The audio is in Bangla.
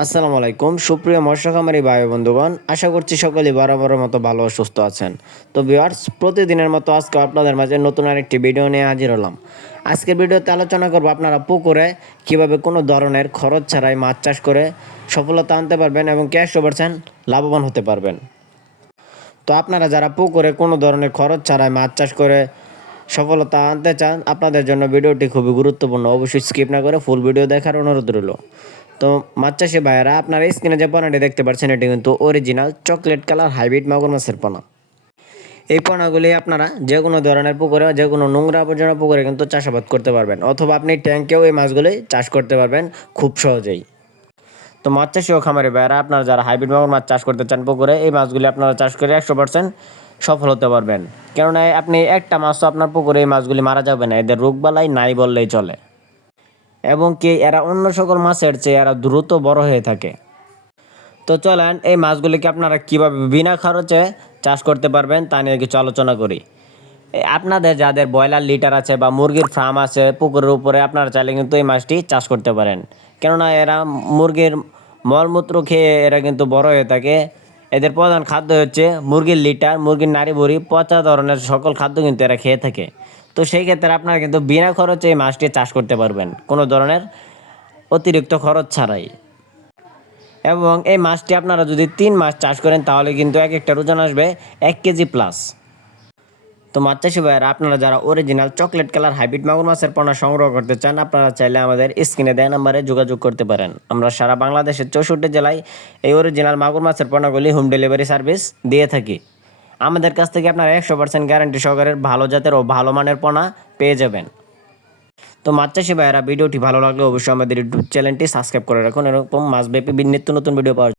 আসসালামু আলাইকুম সুপ্রিয় মৎস্য খামারি ভাই বন্ধুগণ, আশা করছি সকলেই বরাবরের মতো ভালো ও সুস্থ আছেন। তো ভিউয়ার্স, প্রতিদিনের মতো আজকে আপনাদের মাঝে নতুন আরেকটি ভিডিও নিয়ে হাজির হলাম। আজকের ভিডিওতে আলোচনা করব আপনারা পুকুরে কিভাবে কোনো ধরনের খরচ ছাড়াই মাছ চাষ করে সফলতা আনতে পারবেন এবং ক্যাশ 100% লাভবান হতে পারবেন। তো আপনারা যারা পুকুরে কোনো ধরনের খরচ ছাড়াই মাছ চাষ করে সফলতা আনতে চান, আপনাদের জন্য ভিডিওটি খুবই গুরুত্বপূর্ণ। অবশ্যই স্কিপ না করে ফুল ভিডিও দেখার অনুরোধ রইল। তো মাছ চাষি ভাইয়েরা, আপনারা স্ক্রিনে যে পোনাটি দেখতে পাচ্ছেন এটি কিন্তু অরিজিনাল চকলেট কালার হাইব্রিড মাগুর মাছের পোনা। এই পোনাগুলি আপনারা যে কোনো ধরনের পুকুরে, যে কোনো নোংরা আবর্জনা পুকুরে কিন্তু চাষাবাদ করতে পারবেন, অথবা আপনি ট্যাঙ্কেও এই মাছগুলি চাষ করতে পারবেন খুব সহজেই। তো মাছ চাষি ও খামারি ভাইয়েরা, আপনারা যারা হাইব্রিড মাগুর মাছ চাষ করতে চান পুকুরে, এই মাছগুলি আপনারা চাষ করে 100% সফল হতে পারবেন। কেননা আপনি একটা মাছও আপনার পুকুরে এই মাছগুলি মারা যাবে না, এদের রোগবালাই নাই বললেই চলে। এবং কি এরা অন্য সকল মাছের চেয়ে এরা দ্রুত বড় হয়ে থাকে। তো চলেন এই মাছগুলিকে আপনারা কীভাবে বিনা খরচে চাষ করতে পারবেন তা নিয়ে কিছু আলোচনা করি। আপনাদের যাদের ব্রয়লার লিটার আছে বা মুরগির ফার্ম আছে পুকুরের উপরে, আপনারা চাইলে কিন্তু এই মাছটি চাষ করতে পারেন। কেননা এরা মুরগির মলমূত্র খেয়ে এরা কিন্তু বড় হয়ে থাকে। এদের প্রধান খাদ্য হচ্ছে মুরগির লিটার, মুরগির নাড়ি ভুড়ি, পচা ধরনের সকল খাদ্য কিন্তু এরা খেয়ে থাকে। তো সেই ক্ষেত্রে আপনারা কিন্তু বিনা খরচে এই মাছটি চাষ করতে পারবেন, কোনো ধরনের অতিরিক্ত খরচ ছাড়াই। এবং এই মাছটি আপনারা যদি 3 মাস চাষ করেন তাহলে কিন্তু এক একটা ওজন আসবে 1 কেজি প্লাস। তো মাছ চাষি ভাইয়েরা, আপনারা যারা অরিজিনাল চকলেট কালার হাইব্রিড মাগুর মাছের পোনা সংগ্রহ করতে চান, আপনারা চাইলে আমাদের স্ক্রিনে দেওয়া নাম্বারে যোগাযোগ করতে পারেন। আমরা সারা বাংলাদেশের 64 জেলায় এই অরিজিনাল মাগুর মাছের পোনাগুলি হোম ডেলিভারি সার্ভিস দিয়ে থাকি। আমাদের কাছ থেকে আপনারা 100% গ্যারান্টি সহকারে ভালো জাতের ও ভালো মানের পোনা পেয়ে যাবেন। তো মাছ চাষি ভাইয়েরা, ভিডিওটি ভালো লাগলে অবশ্যই আমাদের ইউটিউব চ্যানেলটি সাবস্ক্রাইব করে রাখুন, এরকম মাছব্যাপী নিত্য নতুন ভিডিও পাওয়ার